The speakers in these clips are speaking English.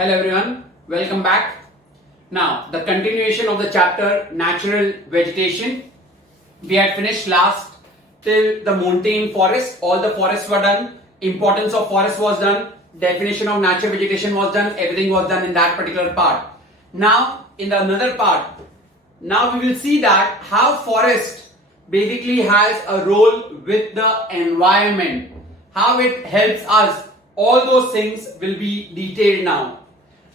Hello everyone, welcome back. Now, the continuation of the chapter Natural Vegetation. We had finished last till the montane forest. All the forests were done. Importance of forest was done. Definition of natural vegetation was done. Everything was done in that particular part. Now, in the another part, now we will see that how forest basically has a role with the environment. How it helps us. All those things will be detailed now.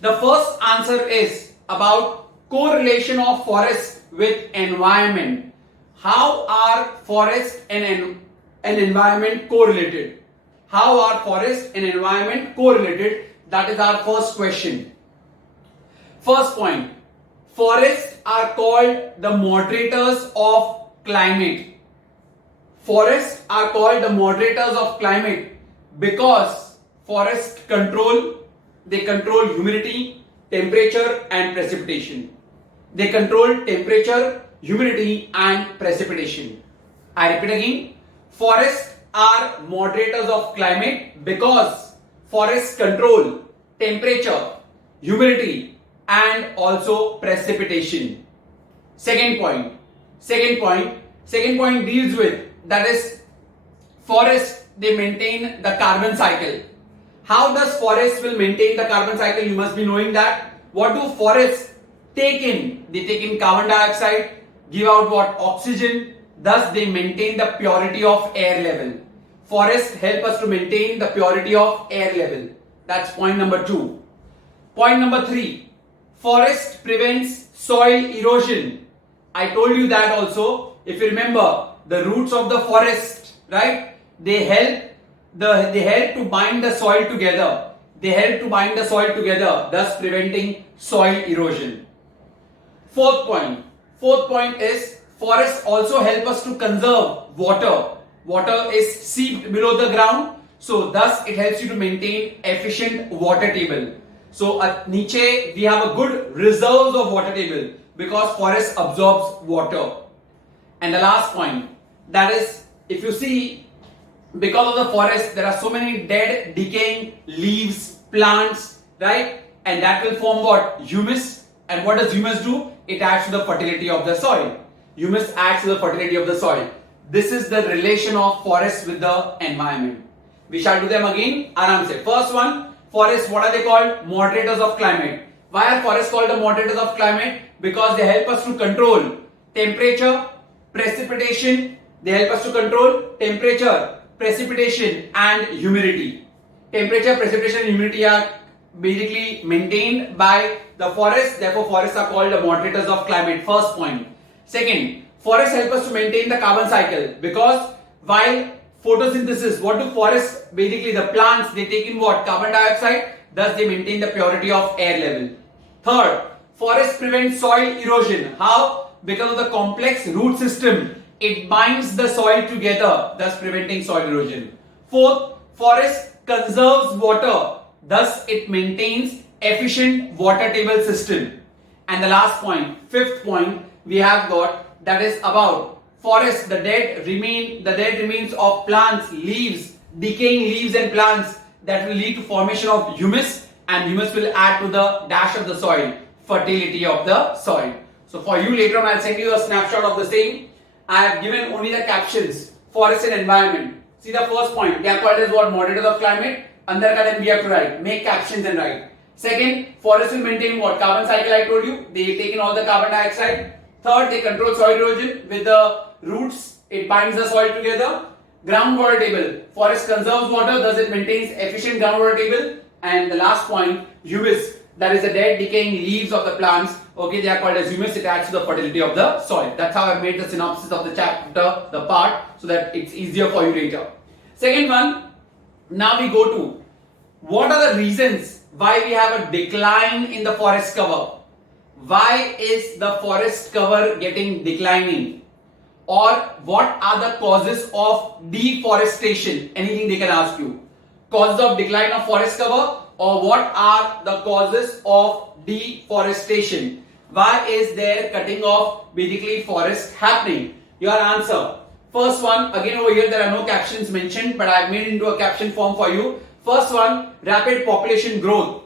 The first answer is about correlation of forest with environment. How are forest and environment correlated? How are forest and environment correlated? That is our first question. First point. Forests are called the moderators of climate. Forests are called the moderators of climate because forests control humidity, temperature and precipitation. They control temperature, humidity and precipitation. I repeat again, forests are moderators of climate because forests control temperature, humidity and also precipitation. Second point deals with, that is, forests, they maintain the carbon cycle. How does forest will maintain the carbon cycle? You must be knowing that. What do forests take in? They take in carbon dioxide, give out what? Oxygen. Thus they maintain the purity of air level. Forests help us to maintain the purity of air level. That's point number 2. Point number 3. Forest prevents soil erosion. I told you that also. If you remember, the roots of the forest, right? They help to bind the soil together. Thus preventing soil erosion. Fourth point is forests also help us to conserve water. Water is seeped below the ground, so thus it helps you to maintain efficient water table. So at niche we have a good reserves of water table because forest absorbs water. And the last point, that is, if you see, because of the forest, there are so many dead, decaying leaves, plants, right? And that will form what? Humus. And what does humus do? It adds to the fertility of the soil. Humus adds to the fertility of the soil. This is the relation of forest with the environment. We shall do them again. Aram se. First one, forests, what are they called? Moderators of climate. Why are forests called the moderators of climate? Because they help us to control temperature, precipitation. They help us to control temperature, precipitation and humidity. Temperature, precipitation and humidity are basically maintained by the forest. Therefore, forests are called the moderators of climate. First point. Second, forests help us to maintain the carbon cycle because while photosynthesis, what do forests, basically the plants, they take in what? Carbon dioxide. Thus, they maintain the purity of air level. Third, forests prevent soil erosion. How? Because of the complex root system. It binds the soil together, thus preventing soil erosion. Fourth, forest conserves water, thus it maintains efficient water table system. And the last point, fifth point, we have got, that is about forest, the dead remains of plants, leaves, decaying leaves and plants that will lead to formation of humus, and humus will add to the dash of the soil, fertility of the soil. So for you later on, I'll send you a snapshot of the same. I have given only the captions, forest and environment. See the first point, they are called as what? Moderators of climate. Under that we have to write, make captions and write. Second, forest will maintain what? Carbon cycle, I told you. They take in all the carbon dioxide. Third, they control soil erosion with the roots. It binds the soil together. Groundwater table, forest conserves water, thus it maintains efficient groundwater table. And the last point, humus, that is the dead decaying leaves of the plants. Okay, they are called as humus. It adds to the fertility of the soil. That's how I've made the synopsis of the chapter, the part, so that it's easier for you later. Second one, now we go to what are the reasons why we have a decline in the forest cover. Why is the forest cover getting declining? Or what are the causes of deforestation? Anything they can ask you. Causes of decline of forest cover, or what are the causes of deforestation? Why is there cutting off basically forest happening? Your answer. First one, again over here there are no captions mentioned, but I have made into a caption form for you. First one, rapid population growth.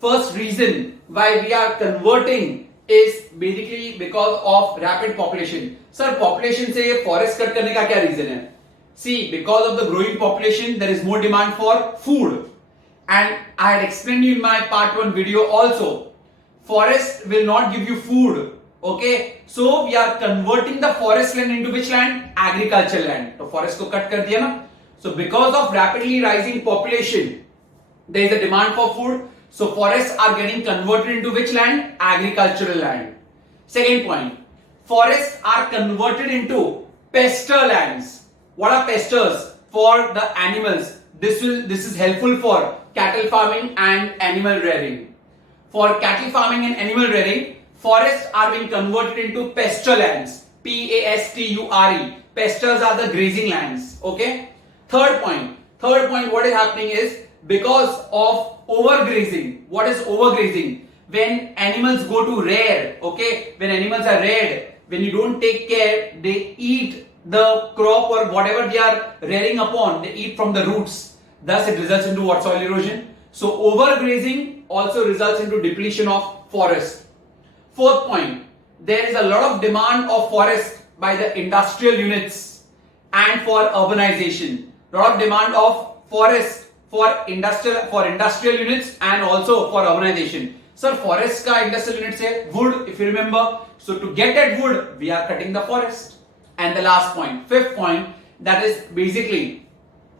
first reason why we are converting is basically because of rapid population. Sir, population से forest cut करने का क्या reason है? See, because of the growing population, there is more demand for food. And I had explained you in my part 1 video also. Forest will not give you food. Okay, so we are converting the forest land into which land? Agricultural land. तो forest को cut कर दिया ना? So because of rapidly rising population, there is a demand for food. So forests are getting converted into which land? Agricultural land. Second point, forests are converted into pasture lands. What are pastures? For the animals. This is helpful for cattle farming and animal rearing. For cattle farming and animal rearing, forests are being converted into pasture lands. Pasture. Pastures are the grazing lands. Okay. Third point, what is happening is because of overgrazing. What is overgrazing? When animals go to rear, okay, when animals are reared, when you don't take care, they eat the crop or whatever they are rearing upon, they eat from the roots. Thus it results into what? Soil erosion. So overgrazing also results into depletion of forest. Fourth point, there is a lot of demand of forest by the industrial units and for urbanization. Lot of demand of forest for industrial units and also for urbanization. Sir, forest ka industrial unit say wood, if you remember. So to get that wood, we are cutting the forest. And the last point, fifth point, that is basically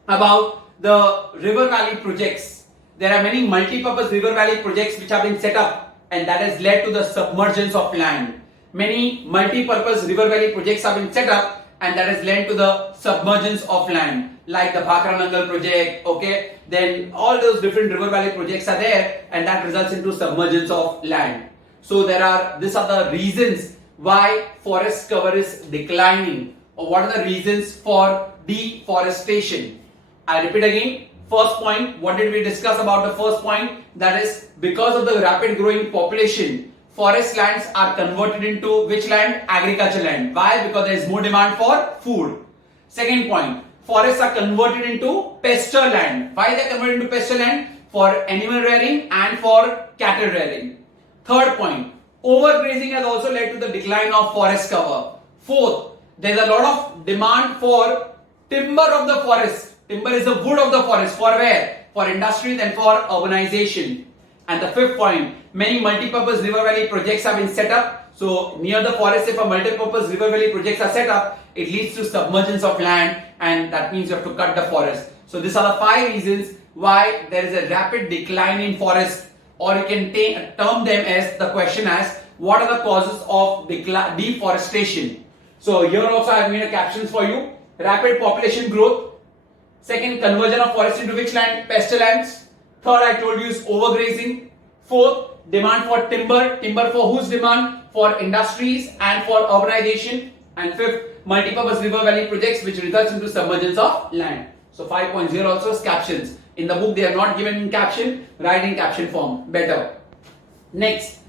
about the river valley projects. There are many multi-purpose river valley projects which have been set up, and that has led to the submergence of land. Many multi-purpose river valley projects have been set up, and that has led to the submergence of land, like the Bhakra Nangal project, okay, then all those different river valley projects are there, and that results into submergence of land. So these are the reasons why forest cover is declining, or what are the reasons for deforestation. I repeat again, first point, what did we discuss about the first point? That is, because of the rapid growing population, forest lands are converted into which land? Agricultural land. Why? Because there is more demand for food. Second point, forests are converted into pasture land. Why they are converted into pasture land? For animal rearing and for cattle rearing. Third point, overgrazing has also led to the decline of forest cover. Fourth, there is a lot of demand for timber of the forest. Timber is the wood of the forest. For where? For industries and for urbanization. And the fifth point, many multi-purpose river valley projects have been set up. So near the forest, if a multi-purpose river valley projects are set up, it leads to submergence of land, and that means you have to cut the forest. So these are the 5 reasons why there is a rapid decline in forest, or you can term them as the question as what are the causes of deforestation. So here also I have made a captions for you. Rapid population growth. Second, conversion of forest into which land? Pasture lands. Third, I told you is overgrazing. Fourth, demand for timber. Timber for whose demand? For industries and for urbanization. And fifth, multi-purpose river valley projects which results into submergence of land. So 5.0 also is captions. In the book they are not given in caption, write in caption form, better. Next,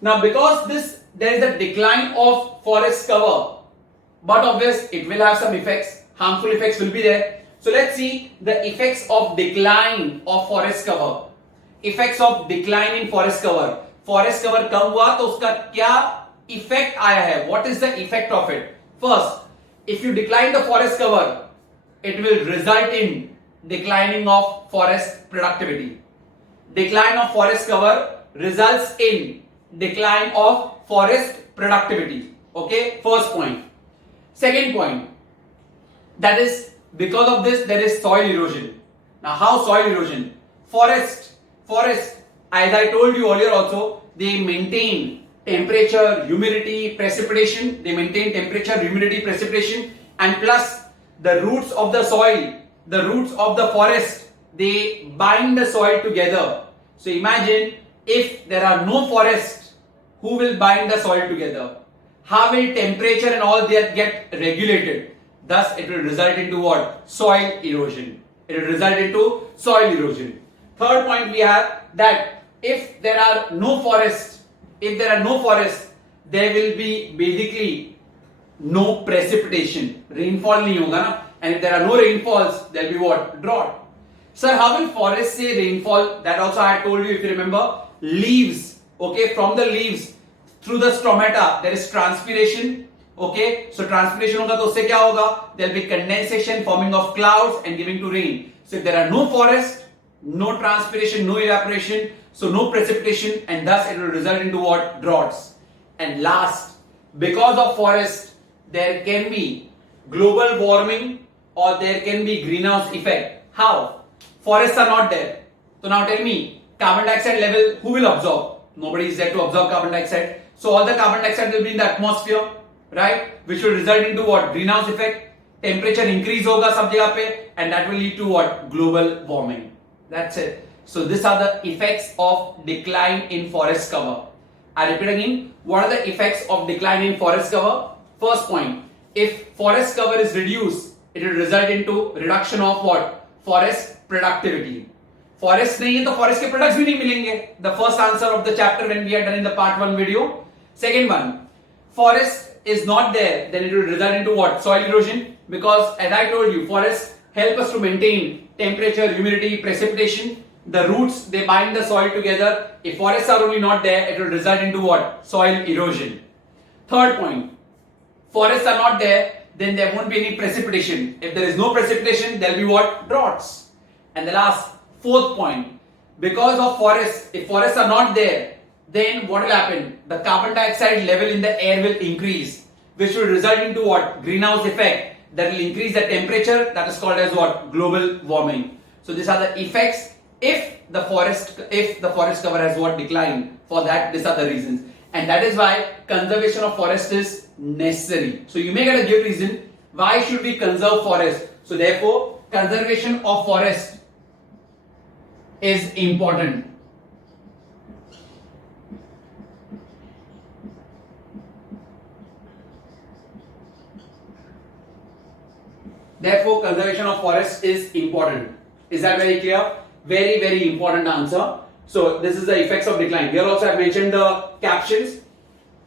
now because there is a decline of forest cover, but obvious it will have some effects, harmful effects will be there. So let's see the effects of decline of forest cover. Effects of decline in forest cover. Forest cover कम हुआ तो उसका क्या effect आया है? What is the effect of it? First, if you decline the forest cover, it will result in declining of forest productivity. Decline of forest cover results in decline of forest productivity. Okay, first point. Second point, that is because of this there is soil erosion. Now how soil erosion? Forest, as I told you earlier also, they maintain temperature, humidity, precipitation. They maintain temperature, humidity, precipitation, and plus the roots of the soil, the roots of the forest, they bind the soil together. So imagine if there are no forests, who will bind the soil together? How will temperature and all that get regulated? Thus it will result into what? Soil erosion. It will result into soil erosion. Third point we have that if there are no forests, there will be basically no precipitation. Rainfall nahi hoga na. And if there are no rainfalls, there will be what? Drought. Sir, how will forests say rainfall? That also I told you, if you remember, leaves, okay, from the leaves through the stomata there is transpiration, okay. So transpiration होगा तो उससे क्या होगा? There will be condensation, forming of clouds and giving to rain. So if there are no forest, no transpiration, no evaporation, so no precipitation, and thus it will result into what? Droughts. And last, because of forest there can be global warming or there can be greenhouse effect. How? Forests are not there. So now tell me, carbon dioxide level who will absorb? Nobody is there to absorb carbon dioxide. So all the carbon dioxide will be in the atmosphere, right? Which will result into what? Greenhouse effect. Temperature increase hoga sab jagah pe, and that will lead to what? Global warming. That's it. So these are the effects of decline in forest cover. I repeat again, what are the effects of decline in forest cover? First point, if forest cover is reduced, it will result into reduction of what? Forest productivity. Forest nahi hai to forest ke products bhi nahi milenge. The first answer of the chapter when we are done in the part 1 video. Second one, forest is not there, then it will result into what? Soil erosion, because as I told you, forests help us to maintain temperature, humidity, precipitation. The roots, they bind the soil together. If forests are only not there, it will result into what? Soil erosion. Third point, forests are not there, then there won't be any precipitation. If there is no precipitation, there will be what? Droughts. And the last, fourth point, because of forests, if forests are not there, then what will happen? The carbon dioxide level in the air will increase, which will result into what? Greenhouse effect. That will increase the temperature, that is called as what? Global warming. So these are the effects if the forest cover has what? Declined. For that, these are the reasons. And that is why conservation of forest is necessary. So you may get a good reason why should we conserve forest. So therefore, conservation of forest is important. Therefore, conservation of forest is important. Is that very clear? Very, very important answer. So, this is the effects of decline. Here also I have mentioned the captions.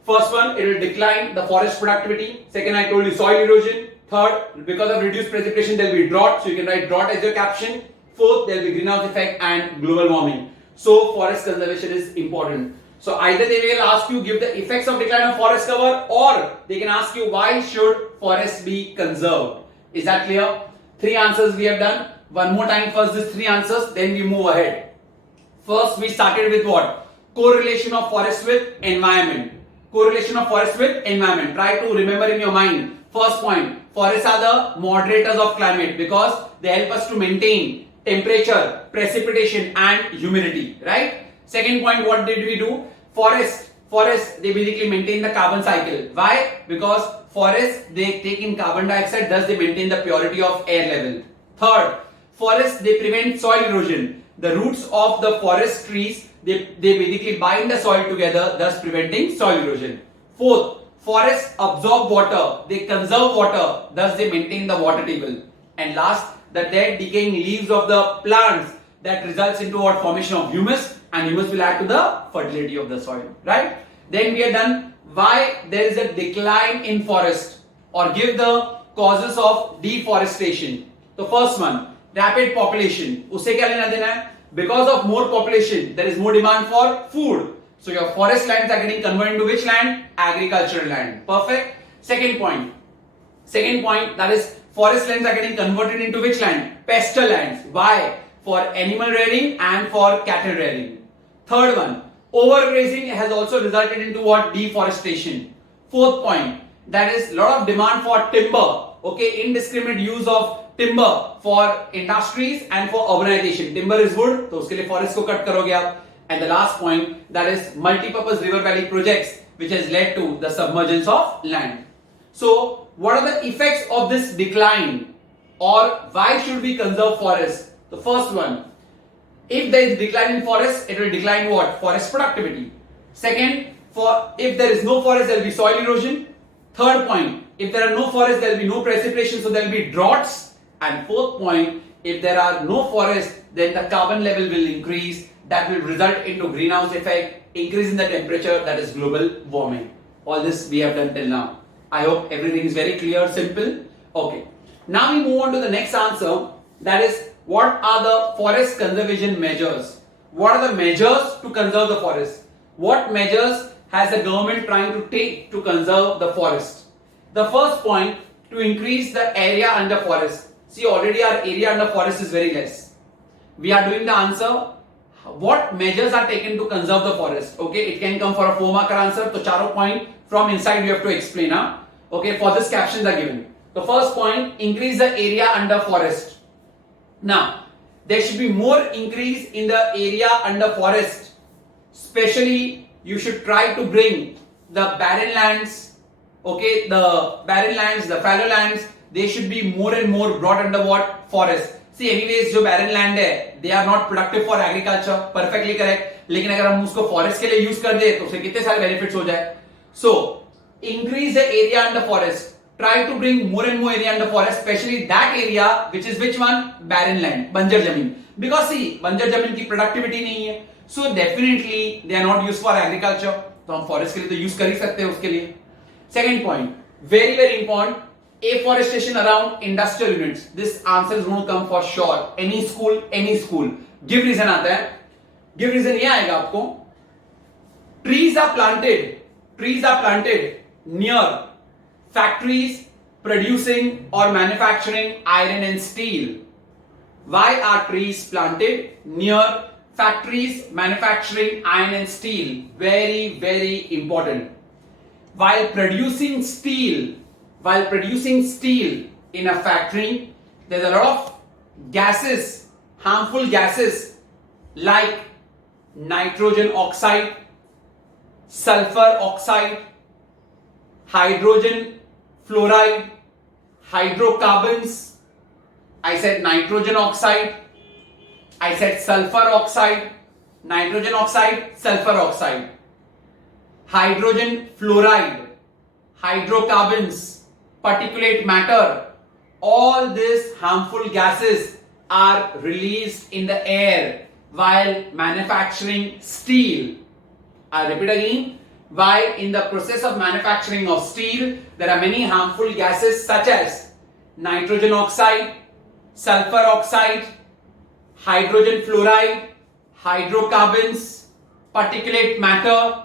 First one, it will decline the forest productivity. Second, I told you soil erosion. Third, because of reduced precipitation, there will be drought. So, you can write drought as your caption. Fourth, there will be greenhouse effect and global warming. So, forest conservation is important. So, either they will ask you give the effects of decline of forest cover, or they can ask you why should forests be conserved. Is that clear? 3 answers we have done. One more time, first these 3 answers, then we move ahead. First, we started with what? Correlation of forest with environment. Correlation of forest with environment. Try to remember in your mind. First point, forests are the moderators of climate because they help us to maintain temperature, precipitation and humidity, right? Second point, what did we do? Forests, they basically maintain the carbon cycle. Why? Because forests, they take in carbon dioxide, thus they maintain the purity of air level. Third, forests, they prevent soil erosion. The roots of the forest trees, they basically bind the soil together, thus preventing soil erosion. Fourth, forests absorb water, they conserve water, thus they maintain the water table. And last, the dead decaying leaves of the plants, that results into what? Formation of humus, and humus will add to the fertility of the soil, right? Then we are done why there is a decline in forest, or give the causes of deforestation. The first one, rapid population. Usse kya lena dena hai? Because of more population, there is more demand for food. So your forest lands are getting converted into which land? Agricultural land. Perfect. Second point, that is forest lands are getting converted into which land? Pasture lands. Why? For animal rearing and for cattle rearing. Third one, overgrazing has also resulted into what? Deforestation. Fourth point, that is lot of demand for timber. Okay, indiscriminate use of timber for industries and for urbanization. Timber is wood, so uske liye forest ko cut karoge aap. And the last point, that is multi-purpose river valley projects, which has led to the submergence of land. So, what are the effects of this decline, or why should we conserve forests? The first one, if there is decline in forest, it will decline what? Forest productivity. Second, if there is no forest, there will be soil erosion. Third point, if there are no forests, there will be no precipitation, so there will be droughts. And fourth point, if there are no forests, then the carbon level will increase. That will result into greenhouse effect, increase in the temperature, that is global warming. All this we have done till now. I hope everything is very clear, simple. Okay. Now we move on to the next answer. That is, what are the forest conservation measures? what are the measures to conserve the forest? What measures has the government trying to take to conserve the forest? The first point, to increase the area under forest. See, already our area under forest is very less. We are doing the answer. What measures are taken to conserve the forest? Okay, it can come for a 4-marker answer. So, charo point from inside you have to explain. Okay, for this captions are given. The first point, increase the area under forest. Now, there should be more increase in the area under forest. Especially, you should try to bring the barren lands. Okay, the barren lands, the fallow lands, they should be more and more brought under what? Forest. See, anyways, जो barren land है, they are not productive for agriculture. Perfectly correct. लेकिन अगर हम उसको forest के लिए use कर दे, तो उसे कितने सारे benefits हो जाए. So, increase the area under forest. Try to bring more and more area under forest, especially that area which is which one? Barren land, बंजर जमीन. Because see, बंजर जमीन की productivity नहीं है. So definitely they are not used for agriculture. तो हम forest के लिए तो use कर ही सकते हैं उसके लिए. Second point, very very important, afforestation around industrial units. This answer is going to come for sure. Any school, any school. Give reason आता है. Give reason ये आएगा आपको. Trees are planted near factories producing or manufacturing iron and steel. Why are trees planted near factories manufacturing iron and steel? Very very important. While producing steel in a factory, there's a lot of gases, harmful gases like nitrogen oxide, sulfur oxide, hydrogen fluoride, hydrocarbons. I said nitrogen oxide, I said sulfur oxide, nitrogen oxide, sulfur oxide, hydrogen fluoride, hydrocarbons, particulate matter. All these harmful gases are released in the air while manufacturing steel. I repeat again. While in the process of manufacturing of steel, there are many harmful gases such as nitrogen oxide, sulfur oxide, hydrogen fluoride, hydrocarbons, particulate matter.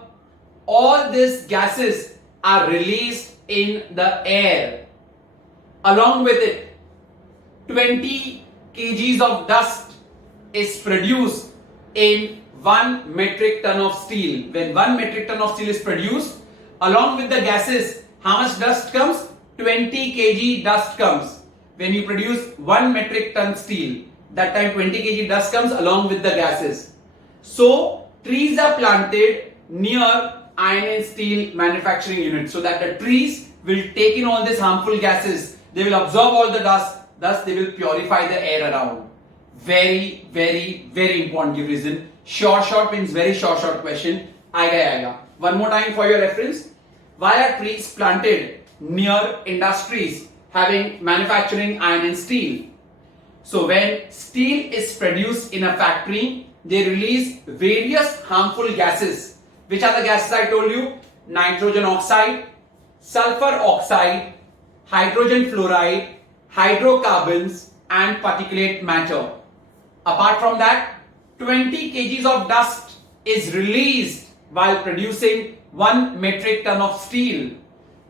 All these gases are released in the air. Along with it, 20 kgs of dust is produced in 1 metric ton of steel. When 1 metric ton of steel is produced, along with the gases, how much dust comes? 20 kg dust comes. When you produce 1 metric ton steel, that time 20 kg dust comes along with the gases. So, trees are planted near iron and steel manufacturing units so that the trees will take in all these harmful gases. They will absorb all the dust, thus they will purify the air around. Very, very, very important give reason. Short means very short question. Aega. One more time for your reference. Why are trees planted near industries having manufacturing iron and steel? So when steel is produced in a factory, they release various harmful gases. Which are the gases I told you? Nitrogen oxide, sulfur oxide, hydrogen fluoride, hydrocarbons and particulate matter. Apart from that, 20 kgs of dust is released while producing 1 metric ton of steel.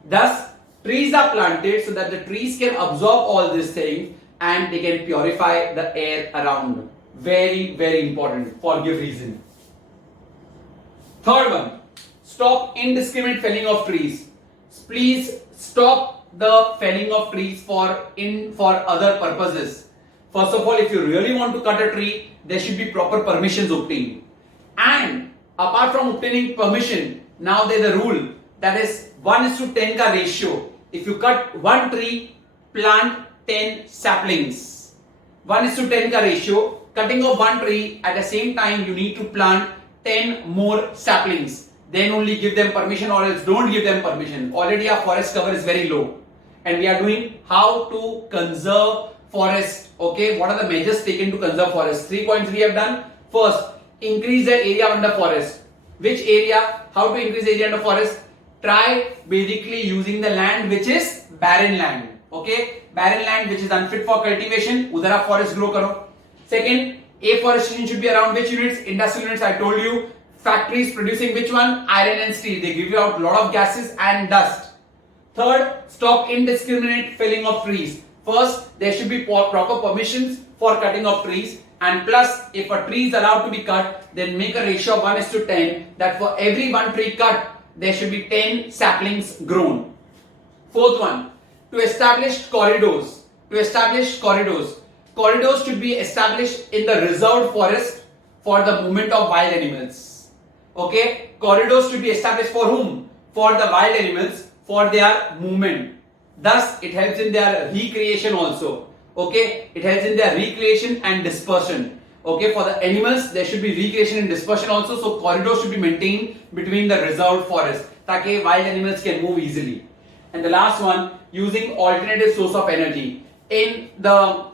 Thus, trees are planted so that the trees can absorb all these things and they can purify the air around. Very, very important for give reason. Third one, stop indiscriminate felling of trees. Please stop the felling of trees for other purposes. First of all, if you really want to cut a tree, there should be proper permissions obtained. And apart from obtaining permission, now there is a rule that is 1:10 ka ratio. If you cut one tree, plant 10 saplings. 1:10 ka ratio. Cutting of one tree, at the same time you need to plant 10 more saplings. Then only give them permission or else don't give them permission. Already our forest cover is very low. And we are doing how to conserve forest. Okay, what are the measures taken to conserve forest? 3 points we have done. First, increase the area under forest. Which area? How to increase the area under forest? Try basically using the land which is barren land. Okay, barren land which is unfit for cultivation. Udhar aap forest grow karo. Second, Afforestation should be around which units? Industrial units, I told you. Factories producing which one? Iron and steel. They give you out a lot of gases and dust. Third, stop indiscriminate felling of trees. First, there should be proper permissions for cutting of trees, and plus, if a tree is allowed to be cut, then make a ratio of 1:10, that for every one tree cut, there should be 10 saplings grown. Fourth one, to establish corridors. Corridors should be established in the reserved forest for the movement of wild animals. Okay, corridors should be established for whom? For the wild animals, for their movement. Thus, it helps in their recreation also. Okay, it helps in their recreation and dispersion. Okay, for the animals, there should be recreation and dispersion also. So, corridors should be maintained between the reserved forest, ताकि wild animals can move easily. And the last one, using alternative source of energy. In the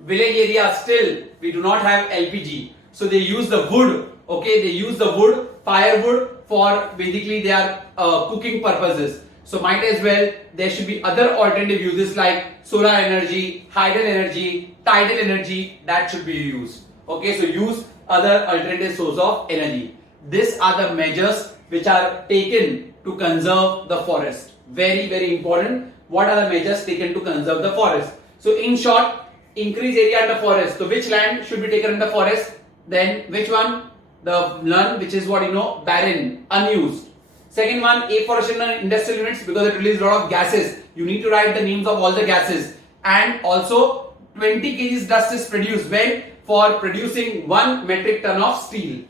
village area, still we do not have LPG, so they use the wood. Okay, they use the wood, firewood, for basically their cooking purposes. So might as well there should be other alternative uses like solar energy, hydel energy, tidal energy, that should be used. Okay, so use other alternative source of energy. These are the measures which are taken to conserve the forest. Very, very important. What are the measures taken to conserve the forest? So in short, increase area in the forest. So which land should be taken in the forest? Then which one? The land which is what you know, barren, unused. Second one, afforestation in industrial units, because it releases a lot of gases. You need to write the names of all the gases. And also 20 kg dust is produced when? For producing 1 metric ton of steel.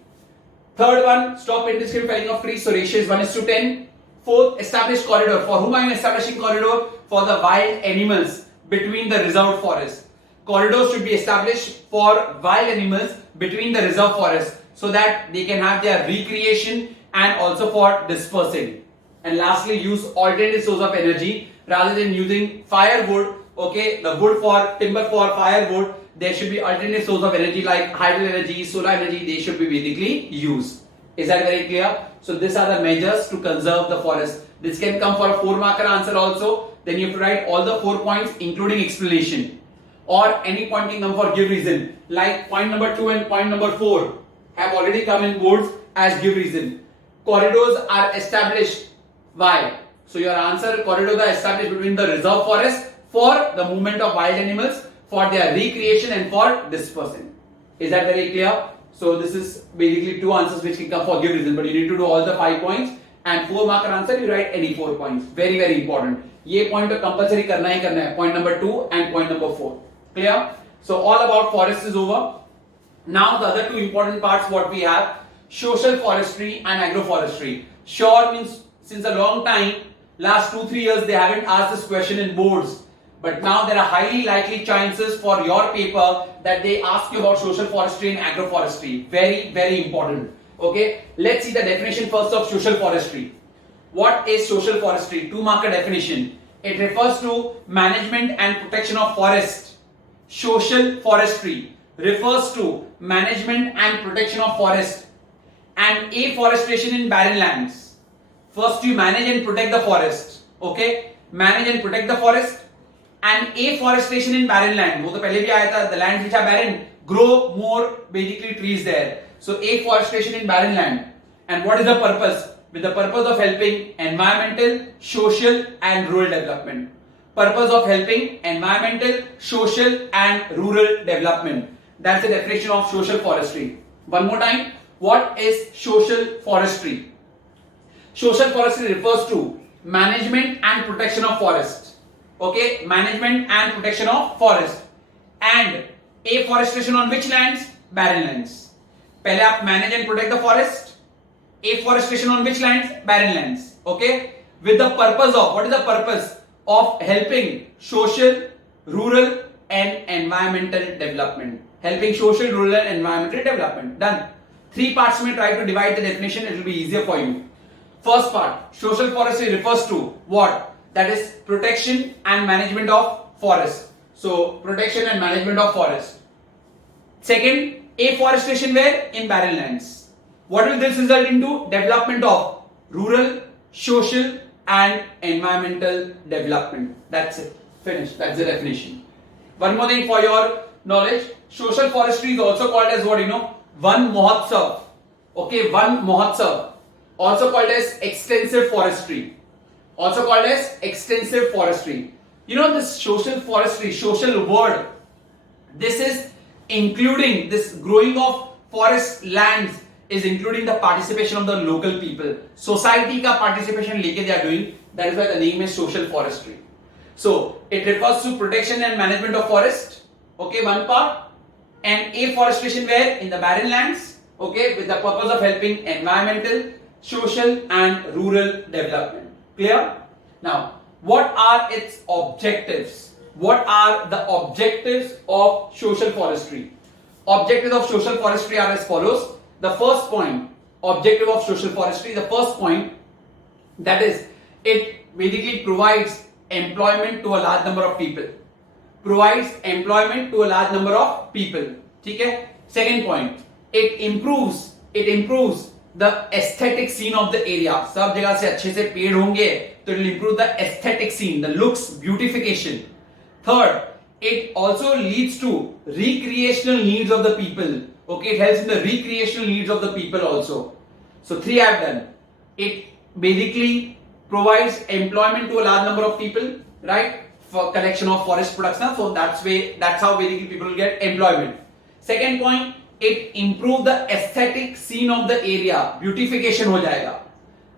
Third one, stop indiscriminate felling of trees. So ratio is 1:10. Fourth, establish corridor. For whom I am establishing corridor? For the wild animals between the reserved forest. Corridors should be established for wild animals between the reserve forest, so that they can have their recreation and also for dispersing. And lastly, use alternative source of energy rather than using firewood. Okay, the wood for timber for firewood, there should be alternative source of energy like hydel energy, solar energy. They should be basically used. Is that very clear? So these are the measures to conserve the forest. This can come for a 4-marker answer also. Then you have to write all the 4 points including explanation. Or any point can come for give reason. Like point number 2 and point number 4 have already come in boards as give reason. Corridors are established. Why? So your answer, corridors are established between the reserve forest for the movement of wild animals, for their recreation and for dispersing. Is that very clear? So this is basically 2 answers which can come for give reason, but you need to do all the 5 points, and 4-marker answer you write any 4 points. Very, very important. ये point तो compulsory करना ही करना है. Point number 2 and point number 4. Clear? So all about forest is over. Now the other 2 important parts what we have: social forestry and agroforestry. Sure means since a long time, last 2-3 years they haven't asked this question in boards. But now there are highly likely chances for your paper that they ask you about social forestry and agroforestry. Very, very important. Okay, let's see the definition first of social forestry. What is social forestry? 2-marker definition. It refers to management and protection of forest. Social forestry refers to management and protection of forest and afforestation in barren lands. First you manage and protect the forest. Okay, manage and protect the forest. And afforestation in barren land, वो तो पहले भी आया था. The lands which are barren, grow more basically trees there. So afforestation in barren land. And what is the purpose? With the purpose of helping environmental, social and rural development. Purpose of helping environmental, social and rural development. That's the definition of social forestry. One more time, what is social forestry? Social forestry refers to management and protection of forest. Okay, management and protection of forest. And afforestation on which lands? Barren lands. पहले आप manage and protect the forest. Afforestation on which lands? Barren lands. Okay, with the purpose of, what is the purpose? Of helping social, rural and environmental development. Helping social, rural and environmental development. Done. 3 parts may try to divide the definition, it will be easier for you. First part, social forestry refers to what? That is protection and management of forest. So protection and management of forest. Second, afforestation where? In barren lands. What will this result into? Development of rural, social and environmental development. That's it. Finished. That's the definition. One more thing for your knowledge, social forestry is also called as what, Van Mahotsav. Okay, Van Mahotsav. Also called as extensive forestry. Also called as extensive forestry. This social forestry, social word, this is including this growing of forest lands is including the participation of the local people. Society ka participation leke they are doing. That is why the name is social forestry. So it refers to protection and management of forest. Okay, one part. And afforestation where in the barren lands. Okay, with the purpose of helping environmental, social and rural development. Clear? Now, what are its objectives? What are the objectives of social forestry? Objectives of social forestry are as follows. The first point, objective of social forestry, the first point, that is, it basically provides employment to a large number of people. Provides employment to a large number of people. Okay? Second point, it improves the aesthetic scene of the area. सब जगह से अच्छे से पेड़ होंगे तो it will improve the aesthetic scene, the looks, beautification. Third, it also leads to recreational needs of the people. Okay, it helps in the recreational needs of the people also. So 3 I have done. It basically provides employment to a large number of people, right? For collection of forest products. So that's how basically people will get employment. Second point, it improves the aesthetic scene of the area. Beautification ho jayega.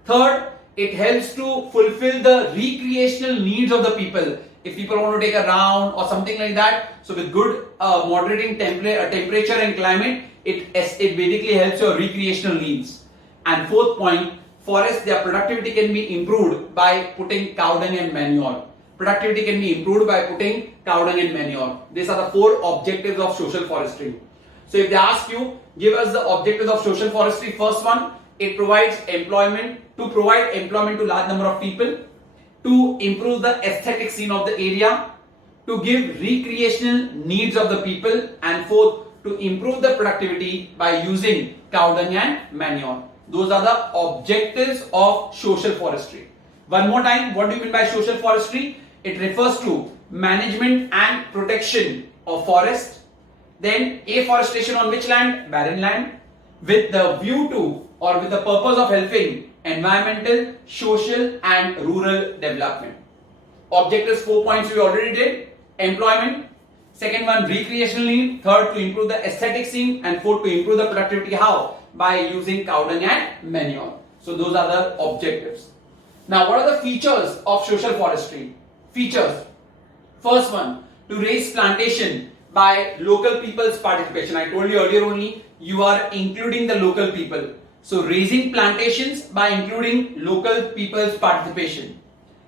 Third, it helps to fulfill the recreational needs of the people. If people want to take a round or something like that, so with good moderating temperature and climate, it basically helps your recreational needs. And fourth point, forests, their productivity can be improved by putting cow dung and manure. Productivity can be improved by putting cow dung and manure. These are the 4 objectives of social forestry. So if they ask you, give us the objectives of social forestry. First one, it provides employment, to provide employment to large number of people, to improve the aesthetic scene of the area, to give recreational needs of the people, and fourth, to improve the productivity by using cow dung and manure. Those are the objectives of social forestry. One more time, what do you mean by social forestry? It refers to management and protection of forest. Then afforestation on which land? Barren land. With the view to or with the purpose of helping environmental, social and rural development. Objectives 4 points we already did. Employment. Second one, recreational need. Third, to improve the aesthetic scene. And fourth, to improve the productivity. How? By using cow dung and manure. So those are the objectives. Now what are the features of social forestry? Features. First one, to raise plantation by local people's participation. I told you earlier only, you are including the local people. So raising plantations by including local people's participation.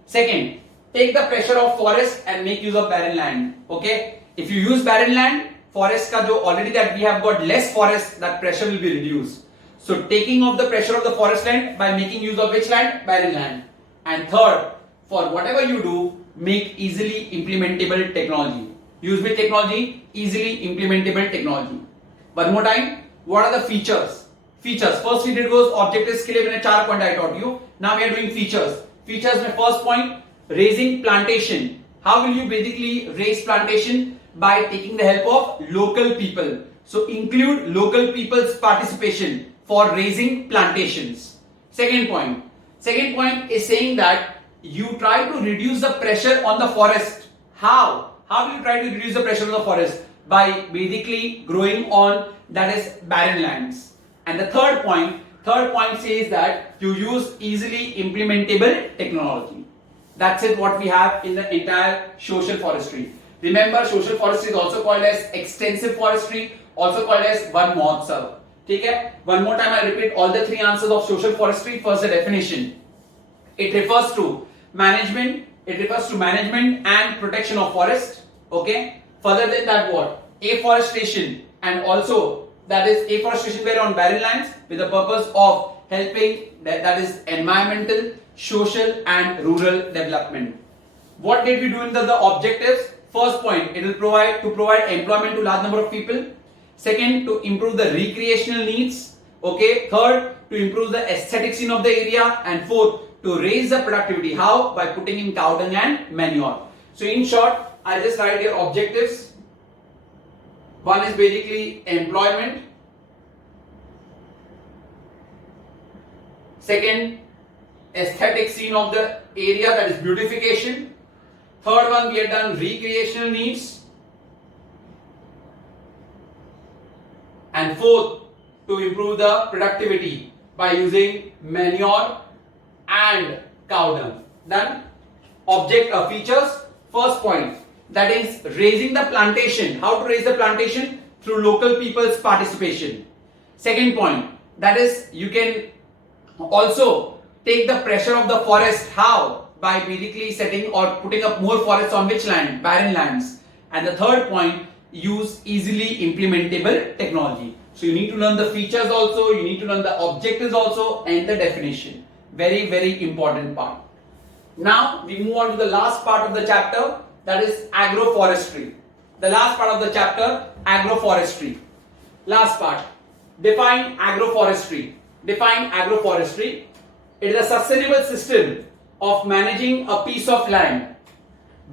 Second, take the pressure of forest and make use of barren land. Okay, if you use barren land, forest ka jo already that we have got less forest, that pressure will be reduced. So taking off the pressure of the forest land by making use of which land? Barren land. And third, for whatever you do, make easily implementable technology. Use which technology? Easily implementable technology. One more time, what are the features? Features. First we did was objectives के लिए मैंने 4 point I taught you. Now we are doing features. Features में first point, raising plantation. How will you basically raise plantation? By taking the help of local people. So include local people's participation for raising plantations. Second point. Second point is saying that you try to reduce the pressure on the forest. How? How will you try to reduce the pressure on the forest? By basically growing on, that is, barren lands. And the third point says that you use easily implementable technology. That's it what we have in the entire social forestry. Remember, social forestry is also called as extensive forestry, also called as Van Mahotsav. Okay? One more time I repeat all the 3 answers of social forestry. First, the definition. It refers to management and protection of forest. Okay? Further than that, what? Afforestation, and also that is afforestation where on barren lands with the purpose of helping, that is environmental, social and rural development. What did we do in the objectives? First point, it will provide employment to large number of people. Second, to improve the recreational needs. Okay. Third, to improve the aesthetic scene of the area. And fourth, to raise the productivity. How? By putting in cow dung and manure. So in short, I just write your objectives. One is basically employment. Second, aesthetic scene of the area, that is beautification. Third one, we have done recreational needs. And fourth, to improve the productivity by using manure and cow dung. Done. Features. First point, that is raising the plantation. How to raise the plantation? Through local people's participation. Second point, that is you can also take the pressure of the forest. How? By basically setting or putting up more forests on which land? Barren lands. And the third point, use easily implementable technology. So you need to learn the features also, you need to learn the objectives also, and the definition. Very, very important part. Now we move on to the last part of the chapter, that is agroforestry. The last part of the chapter, agroforestry. Last part. Define agroforestry. Define agroforestry. It is a sustainable system of managing a piece of land.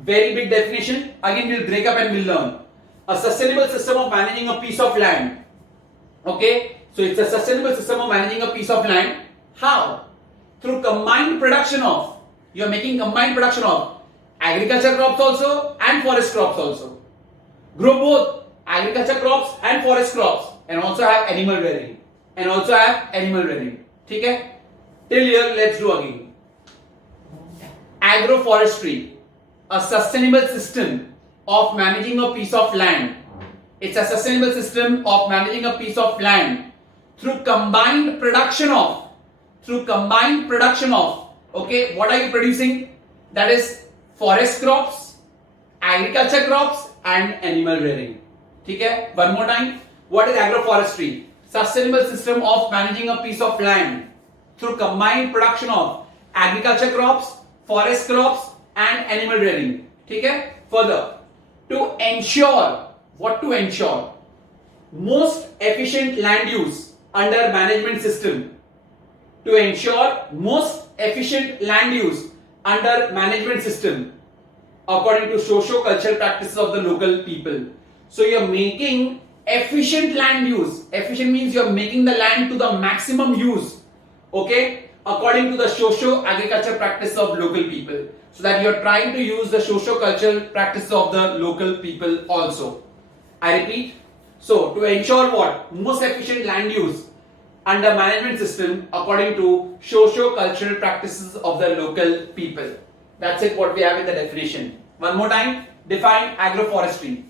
Very big definition. Again, we'll break up and we'll learn. A sustainable system of managing a piece of land. Okay, so it's a sustainable system of managing a piece of land. How? Through combined production of, you are making combined production of agriculture crops also and forest crops also. Grow both agriculture crops and forest crops, and also have animal rearing. Okay? Till here, let's do again. Agroforestry, a sustainable system of managing a piece of land. It's a sustainable system of managing a piece of land through combined production of. Okay, what are you producing? That is forest crops, agriculture crops, and animal rearing. Okay? One more time. What is agroforestry? Sustainable system of managing a piece of land through combined production of agriculture crops, forest crops, and animal rearing. Okay? Further, to ensure. What to ensure? Most efficient land use under management system. To ensure most efficient land use under management system according to socio-cultural practices of the local people. So you are making efficient land use. Efficient means you are making the land to the maximum use. Okay? According to the socio-agricultural practices of local people. So that you are trying to use the socio-cultural practices of the local people also. I repeat. So to ensure what? Most efficient land use under management system according to socio-cultural practices of the local people. That's it what we have in the definition. One more time. Define agroforestry.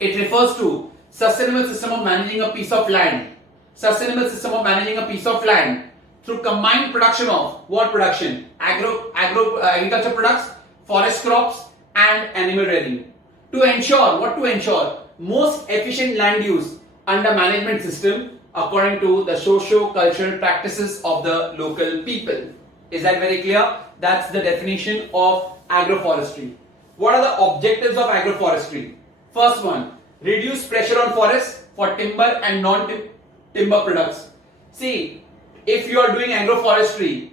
It refers to sustainable system of managing a piece of land. Sustainable system of managing a piece of land through combined production of what production? Agriculture products, forest crops, and animal rearing. To ensure, what to ensure? Most efficient land use under management system according to the socio-cultural practices of the local people. Is that very clear? That's the definition of agroforestry. What are the objectives of agroforestry? First one, reduce pressure on forests for timber and non-timber products. See, if you are doing agroforestry,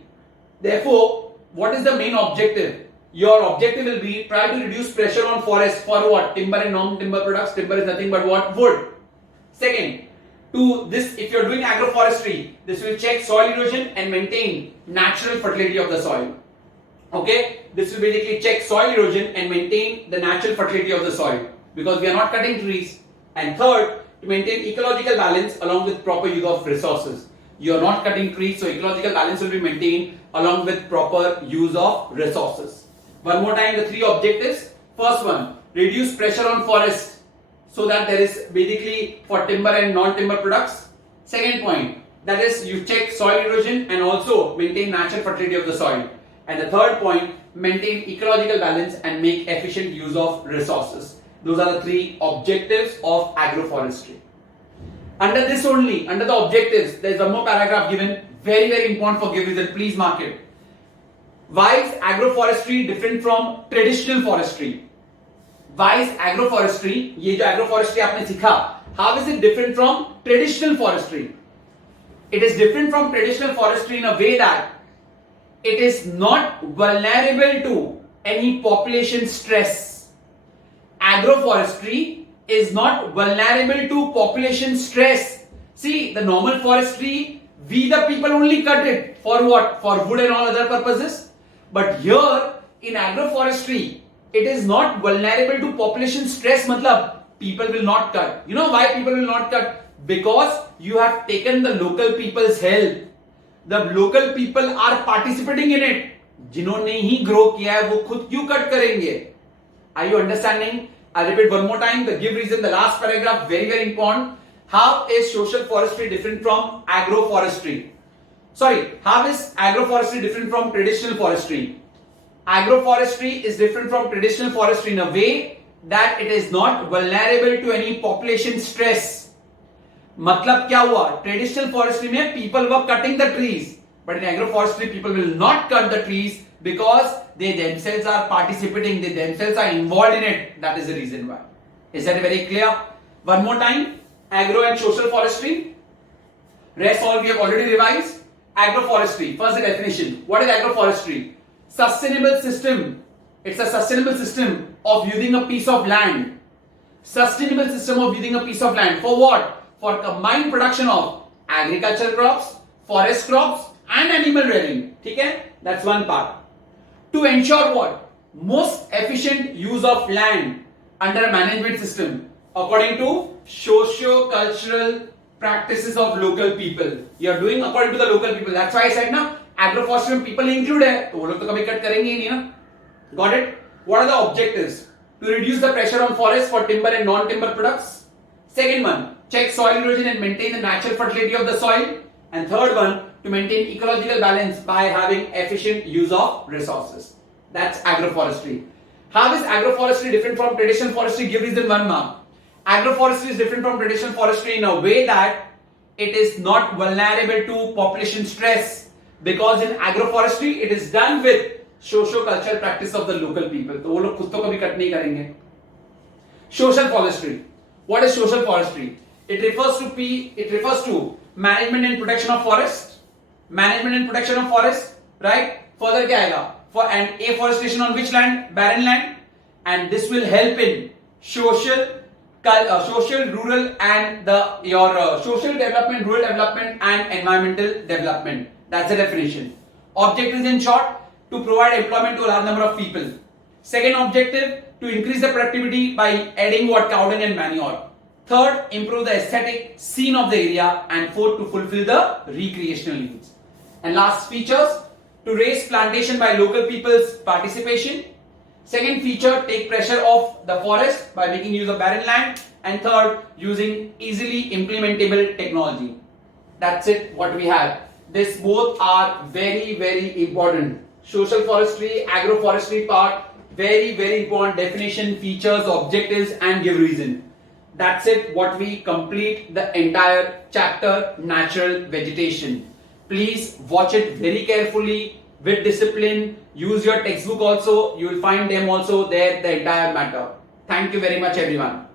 therefore, what is the main objective? Your objective will be try to reduce pressure on forest for what? Timber and non-timber products. Timber is nothing but what? Wood. Second, to this, if you are doing agroforestry, this will check soil erosion and maintain natural fertility of the soil. Okay, this will basically check soil erosion and maintain the natural fertility of the soil because we are not cutting trees. And third, to maintain ecological balance along with proper use of resources. You are not cutting trees, so ecological balance will be maintained along with proper use of resources. One more time, the three objectives. First one, reduce pressure on forests so that there is basically for timber and non-timber products. Second point, that is you check soil erosion and also maintain natural fertility of the soil. And the third point, maintain ecological balance and make efficient use of resources. Those are the three objectives of agroforestry. Under this only, under the objectives, there is one more paragraph given, very, very important for give reason, please mark it. Why is agroforestry different from traditional forestry? Why is agroforestry, ये जो agroforestry आपने सीखा, how is it different from traditional forestry? It is different from traditional forestry in a way that it is not vulnerable to any population stress. Agroforestry is not vulnerable to population stress. See, the normal forestry, we the people only cut it for what? For wood and all other purposes. But here in agroforestry, it is not vulnerable to population stress. Matlab, people will not cut. You know why people will not cut? Because you have taken the local people's help. The local people are participating in it. जिन्होंने ही grow किया है वो खुद क्यों cut करेंगे? Are you understanding? I repeat one more time. The give reason, the last paragraph, very very important. How is social forestry different from agroforestry? Sorry, how is agroforestry different from traditional forestry? Agroforestry is different from traditional forestry in a way that it is not vulnerable to any population stress. मतलब क्या हुआ? Traditional forestry में people were cutting the trees, but in agroforestry people will not cut the trees because they themselves are participating, they themselves are involved in it. That is the reason why. Is that very clear? One more time. Agro and social forestry. Rest all we have already revised. Agroforestry. First the definition. What is agroforestry? Sustainable system. It's a sustainable system of using a piece of land. Sustainable system of using a piece of land. For what? For combined production of agricultural crops, forest crops and animal rearing. Okay? That's one part. To ensure what? Most efficient use of land under a management system according to socio-cultural practices of local people. You are doing according to the local people. That's why I said na agroforestry में people include है तो वो लोग तो कभी cut करेंगे ही नहीं ना. Got it? What are the objectives? To reduce the pressure on forests for timber and non-timber products. Second one, check soil erosion and maintain the natural fertility of the soil. And third one, to maintain ecological balance by having efficient use of resources. That's agroforestry. How is agroforestry different from traditional forestry? Give reason one mark. Agroforestry is different from traditional forestry in a way that it is not vulnerable to population stress, because in agroforestry it is done with socio-cultural practice of the local people. तो वो लोग खुद तो कभी cut नहीं करेंगे. Social forestry. What is social forestry? It refers to management and protection of forest. Management and protection of forest, right? Further क्या आएगा? For and afforestation on which land? Barren land. And this will help in social, rural and social development, rural development and environmental development. That's the definition. Objectives in short, to provide employment to a large number of people. Second objective, to increase the productivity by adding cow dung and manure. Third, improve the aesthetic scene of the area. And fourth, to fulfill the recreational needs. And last features, to raise plantation by local people's participation. Second feature, take pressure off the forest by making use of barren land. And third, using easily implementable technology. That's it, what we have. These both are very, very important. Social forestry, agroforestry part, very, very important definition, features, objectives and give reason. That's it, what we complete the entire chapter, natural vegetation. Please watch it very carefully with discipline. Use your textbook also. You will find them also there, the entire matter. Thank you very much everyone.